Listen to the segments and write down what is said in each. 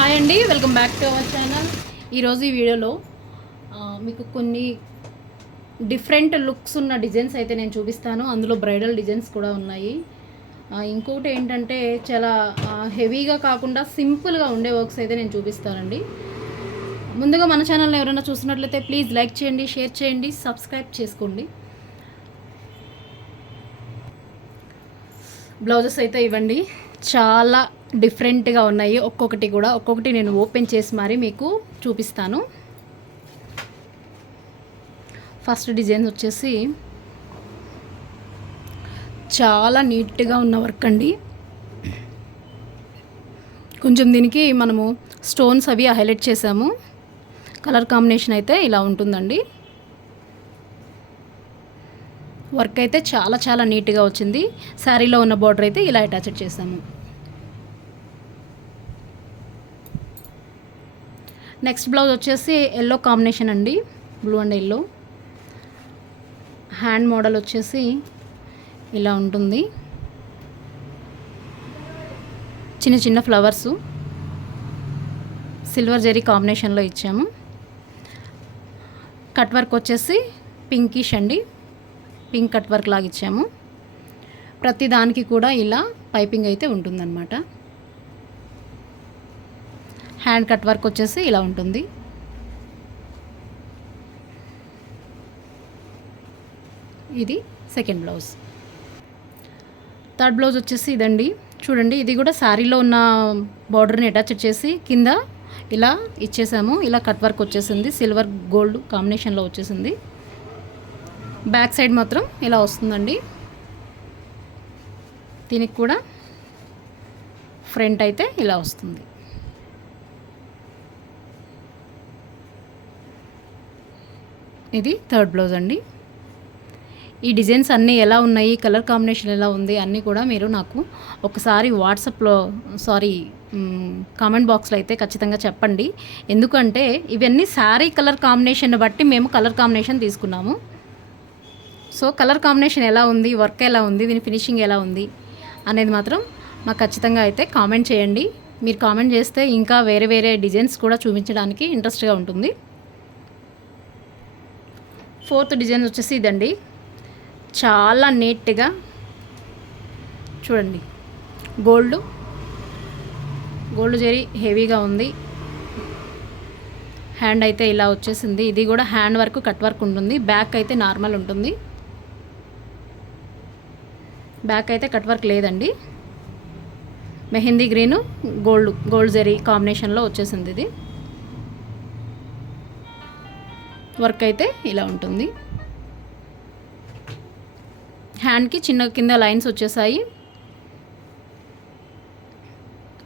Hi అండి, welcome back to our channel. ఈరోజు ఈ వీడియోలో మీకు కొన్ని డిఫరెంట్ లుక్స్ ఉన్న డిజైన్స్ అయితే నేను చూపిస్తాను. అందులో బ్రైడల్ డిజైన్స్ కూడా ఉన్నాయి. ఇంకొకటి ఏంటంటే చాలా హెవీగా కాకుండా సింపుల్గా ఉండే వర్క్స్ అయితే నేను చూపిస్తానండి. ముందుగా మన ఛానల్ని ఎవరైనా చూసినట్లయితే ప్లీజ్ లైక్ చేయండి, షేర్ చేయండి, సబ్స్క్రైబ్ చేసుకోండి. బ్లౌజెస్ అయితే ఇవ్వండి, చాలా డిఫరెంట్గా ఉన్నాయి. ఒక్కొక్కటి నేను ఓపెన్ చేసి మరి మీకు చూపిస్తాను. ఫస్ట్ డిజైన్ వచ్చేసి చాలా నీట్గా ఉన్న వర్క్ అండి. కొంచెం దీనికి మనము స్టోన్స్ అవి హైలైట్ చేసాము. కలర్ కాంబినేషన్ అయితే ఇలా ఉంటుందండి. వర్క్ అయితే చాలా చాలా నీట్గా వచ్చింది. శారీలో ఉన్న బార్డర్ అయితే ఇలా అటాచ్ చేసాము. నెక్స్ట్ బ్లౌజ్ వచ్చేసి ఎల్లో కాంబినేషన్ అండి, blue and yellow. Hand model వచ్చేసి ఇలా ఉంటుంది. చిన్న చిన్న ఫ్లవర్సు సిల్వర్ జరీ కాంబినేషన్లో ఇచ్చాము. కట్ వర్క్ వచ్చేసి పింకిష్ అండి, పింక్ కట్ వర్క్ లాగా ఇచ్చాము. ప్రతి దానికి కూడా ఇలా పైపింగ్ అయితే ఉంటుందన్నమాట. హ్యాండ్ కట్ వర్క్ వచ్చేసి ఇలా ఉంటుంది. ఇది సెకండ్ బ్లౌజ్. థర్డ్ బ్లౌజ్ వచ్చేసి ఇదండి, చూడండి. ఇది కూడా శారీలో ఉన్న బార్డర్ని అటాచ్ చేసి కింద ఇలా ఇచ్చేసాము. ఇలా కట్ వర్క్ వచ్చేసింది, సిల్వర్ గోల్డ్ కాంబినేషన్లో వచ్చేసింది. బ్యాక్ సైడ్ మాత్రం ఇలా వస్తుందండి. దీనికి కూడా ఫ్రంట్ అయితే ఇలా వస్తుంది. ఇది థర్డ్ బ్లౌజ్ అండి. ఈ డిజైన్స్ అన్నీ ఎలా ఉన్నాయి, కలర్ కాంబినేషన్ ఎలా ఉంది అన్నీ కూడా మీరు నాకు ఒకసారి వాట్సాప్లో కామెంట్ బాక్స్లో అయితే ఖచ్చితంగా చెప్పండి. ఎందుకంటే ఇవన్నీ శారీ కలర్ కాంబినేషన్ బట్టి మేము కలర్ కాంబినేషన్ తీసుకున్నాము. సో కలర్ కాంబినేషన్ ఎలా ఉంది, వర్క్ ఎలా ఉంది, దీని ఫినిషింగ్ ఎలా ఉంది అనేది మాత్రం మాకు ఖచ్చితంగా అయితే కామెంట్ చేయండి. మీరు కామెంట్ చేస్తే ఇంకా వేరే వేరే డిజైన్స్ కూడా చూపించడానికి ఇంట్రెస్ట్గా ఉంటుంది. ఫోర్త్ డిజైన్ వచ్చేసి ఇదండి, చాలా నీట్గా చూడండి. గోల్డ్ జరీ హెవీగా ఉంది. హ్యాండ్ అయితే ఇలా వచ్చేసింది. ఇది కూడా హ్యాండ్ వర్క్ కట్ వర్క్ ఉంటుంది. బ్యాక్ అయితే నార్మల్ ఉంటుంది. బ్యాక్ అయితే కట్ వర్క్ లేదండి. మెహందీ గ్రీను గోల్డ్ జరీ కాంబినేషన్లో వచ్చేసింది. ఇది వర్క్ అయితే ఇలా ఉంటుంది. హ్యాండ్కి చిన్న కింద లైన్స్ వచ్చేసాయి.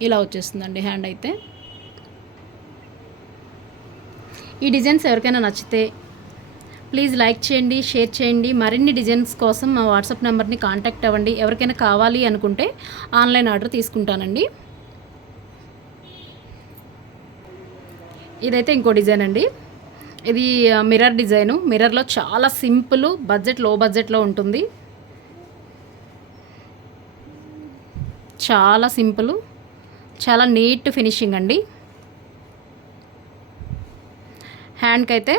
ఇలా వచ్చేస్తుందండి హ్యాండ్ అయితే. ఈ డిజైన్స్ ఎవరికైనా నచ్చితే ప్లీజ్ లైక్ చేయండి, షేర్ చేయండి. మరిన్ని డిజైన్స్ కోసం మా వాట్సాప్ నెంబర్ని కాంటాక్ట్ అవ్వండి. ఎవరికైనా కావాలి అనుకుంటే ఆన్లైన్ ఆర్డర్ తీసుకుంటానండి. ఇదైతే ఇంకో డిజైన్ అండి. ఇది మిర్రర్ డిజైను. మిర్రర్లో చాలా సింపుల్, లో బడ్జెట్లో ఉంటుంది. చాలా సింపుల్, చాలా నీట్ ఫినిషింగ్ అండి. హ్యాండ్కి అయితే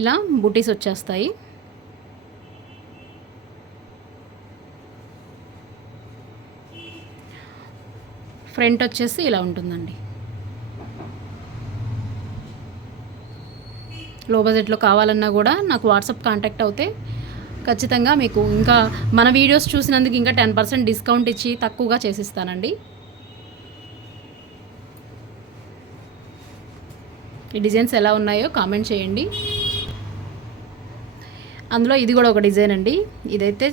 ఇలా బుటీస్ వచ్చేస్తాయి. ఫ్రంట్ వచ్చేసి ఇలా ఉంటుందండి. లో బడ్జెట్లో కావాలన్నా కూడా నాకు వాట్సాప్ కాంటాక్ట్ అవుతే ఖచ్చితంగా మీకు ఇంకా మన వీడియోస్ చూసినందుకు ఇంకా 10% డిస్కౌంట్ ఇచ్చి తక్కువగా చేసిస్తానండి. ఈ డిజైన్స్ ఎలా ఉన్నాయో కామెంట్ చేయండి. అందులో ఇది కూడా ఒక డిజైన్ అండి. ఇదైతే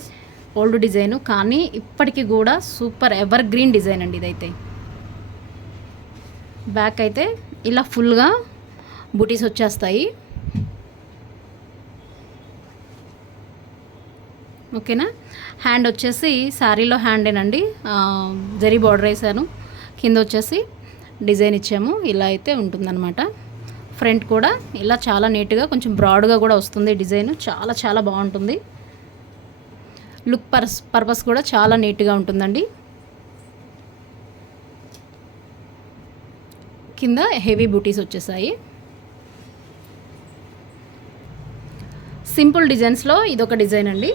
ఓల్డ్ డిజైను, కానీ ఇప్పటికీ కూడా సూపర్ ఎవర్ గ్రీన్ డిజైన్ అండి. ఇదైతే బ్యాక్ అయితే ఇలా ఫుల్గా బూటీస్ వచ్చేస్తాయి. ఓకేనా. హ్యాండ్ వచ్చేసి శారీలో హ్యాండేనండి, జరీ బార్డర్ వేసాను. కింద వచ్చేసి డిజైన్ ఇచ్చాము. ఇలా అయితే ఉంటుందన్నమాట. ఫ్రంట్ కూడా ఇలా చాలా నీట్గా కొంచెం బ్రాడ్గా కూడా వస్తుంది డిజైన్. చాలా చాలా బాగుంటుంది. లుక్ పర్పస్ కూడా చాలా నీట్గా ఉంటుందండి. కింద హెవీ బూటీస్ వచ్చేసాయి. సింపుల్ డిజైన్స్లో ఇదొక డిజైన్ అండి.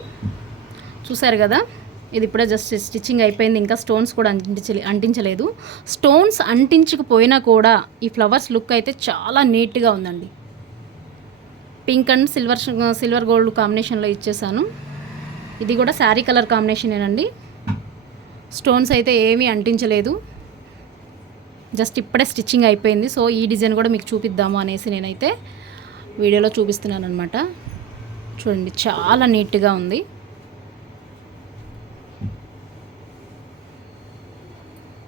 చూసారు కదా, ఇది ఇప్పుడే జస్ట్ స్టిచ్చింగ్ అయిపోయింది. ఇంకా స్టోన్స్ కూడా అంటించలేదు. స్టోన్స్ అంటించకపోయినా కూడా ఈ ఫ్లవర్స్ లుక్ అయితే చాలా నీట్గా ఉందండి. పింక్ అండ్ సిల్వర్ గోల్డ్ కాంబినేషన్లో ఇచ్చేసాను. ఇది కూడా శారీ కలర్ కాంబినేషనేనండి. స్టోన్స్ అయితే ఏమీ అంటించలేదు. జస్ట్ ఇప్పుడే స్టిచ్చింగ్ అయిపోయింది. సో ఈ డిజైన్ కూడా మీకు చూపిద్దాము అనేసి నేనైతే వీడియోలో చూపిస్తున్నాను అనమాట. చూడండి, చాలా నీట్గా ఉంది.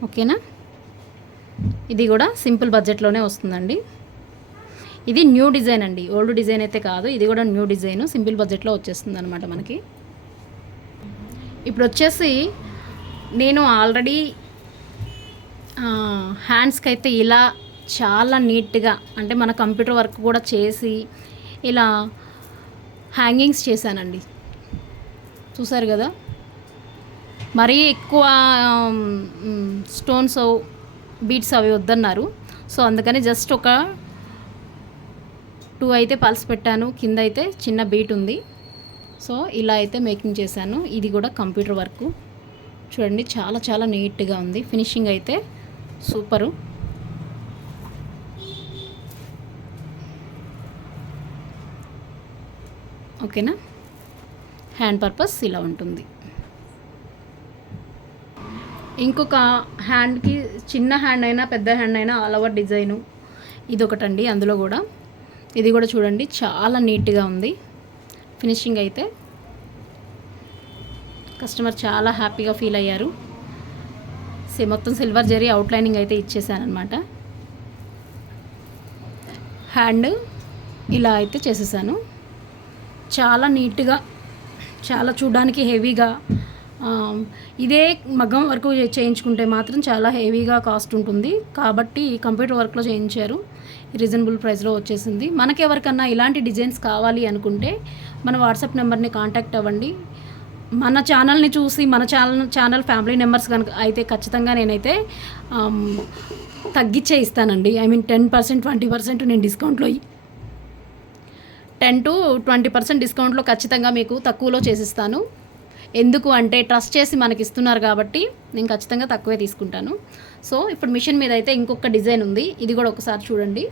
ఓకేనా, ఇది కూడా సింపుల్ బడ్జెట్లోనే వస్తుందండి. ఇది న్యూ డిజైన్ అండి, ఓల్డ్ డిజైన్ అయితే కాదు. ఇది కూడా న్యూ డిజైన్, సింపుల్ బడ్జెట్లో వచ్చేస్తుంది అనమాట మనకి. ఇప్పుడు వచ్చేసి నేను ఆల్రెడీ హ్యాండ్స్కి అయితే ఇలా చాలా నీట్గా, అంటే మన కంప్యూటర్ వర్క్ కూడా చేసి ఇలా హ్యాంగింగ్స్ చేశానండి. చూసారు కదా, మరీ ఎక్కువ స్టోన్స్ బీట్స్ అవి వద్దన్నారు. సో అందుకని జస్ట్ ఒక 2 అయితే పల్స్ పెట్టాను. కింద అయితే చిన్న బీట్ ఉంది. సో ఇలా అయితే మేకింగ్ చేశాను. ఇది కూడా కంప్యూటర్ వర్క్. చూడండి, చాలా చాలా నీట్గా ఉంది. ఫినిషింగ్ అయితే సూపరు. ఓకేనా, హ్యాండ్ పర్పస్ ఇలా ఉంటుంది. ఇంకొక హ్యాండ్కి చిన్న హ్యాండ్ అయినా పెద్ద హ్యాండ్ అయినా ఆల్ ఓవర్ డిజైను ఇదొకటండి. అందులో కూడా ఇది కూడా చూడండి, చాలా నీట్గా ఉంది. ఫినిషింగ్ అయితే కస్టమర్ చాలా హ్యాపీగా ఫీల్ అయ్యారు. మొత్తం సిల్వర్ జరీ అవుట్లైనింగ్ అయితే ఇచ్చేసాను అనమాట. హ్యాండ్ ఇలా అయితే చేసేసాను. చాలా నీట్గా, చాలా చూడడానికి హెవీగా. ఇదే మగ్గం వర్క్ చేయించుకుంటే మాత్రం చాలా హెవీగా కాస్ట్ ఉంటుంది. కాబట్టి కంప్యూటర్ వర్క్లో చేయించారు. రీజనబుల్ ప్రైస్లో వచ్చేసింది. మనకెవరికన్నా ఇలాంటి డిజైన్స్ కావాలి అనుకుంటే మన వాట్సాప్ నెంబర్ని కాంటాక్ట్ అవ్వండి. మన ఛానల్ని చూసి మన ఛానల్ ఫ్యామిలీ మెంబర్స్ కనుక అయితే ఖచ్చితంగా నేనైతే తగ్గించే ఇస్తానండి. 10% 20% నేను డిస్కౌంట్లో 10 to 20% డిస్కౌంట్లో ఖచ్చితంగా మీకు తక్కువలో చేసిస్తాను. ఎందుకు అంటే ట్రస్ట్ చేసి మనకి ఇస్తున్నారు కాబట్టి నేను ఖచ్చితంగా తక్కువే తీసుకుంటాను. సో ఇప్పుడు మిషన్ మీద అయితే ఇంకొక డిజైన్ ఉంది. ఇది కూడా ఒకసారి చూడండి.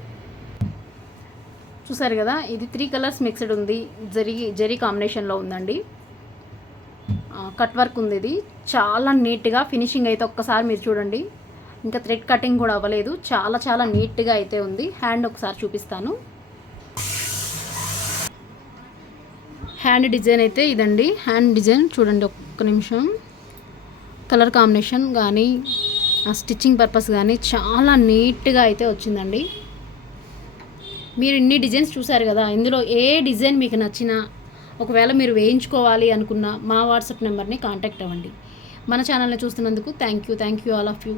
చూసారు కదా, ఇది 3 కలర్స్ మిక్స్డ్ ఉంది. జరీ కాంబినేషన్లో ఉందండి. కట్ వర్క్ ఉంది. ఇది చాలా నీట్గా ఫినిషింగ్ అయితే ఒక్కసారి మీరు చూడండి. ఇంకా థ్రెడ్ కటింగ్ కూడా అవ్వలేదు. చాలా చాలా నీట్గా అయితే ఉంది. హ్యాండ్ ఒకసారి చూపిస్తాను. హ్యాండ్ డిజైన్ అయితే ఇదండి. హ్యాండ్ డిజైన్ చూడండి, ఒక్క నిమిషం. కలర్ కాంబినేషన్ కానీ స్టిచ్చింగ్ పర్పస్ కానీ చాలా నీట్గా అయితే వచ్చిందండి. మీరు ఇన్ని డిజైన్స్ చూసారు కదా, ఇందులో ఏ డిజైన్ మీకు నచ్చినా ఒకవేళ మీరు వేయించుకోవాలి అనుకున్న మా వాట్సాప్ నెంబర్ని కాంటాక్ట్ అవ్వండి. మన ఛానల్ని చూస్తున్నందుకు thank you all of you.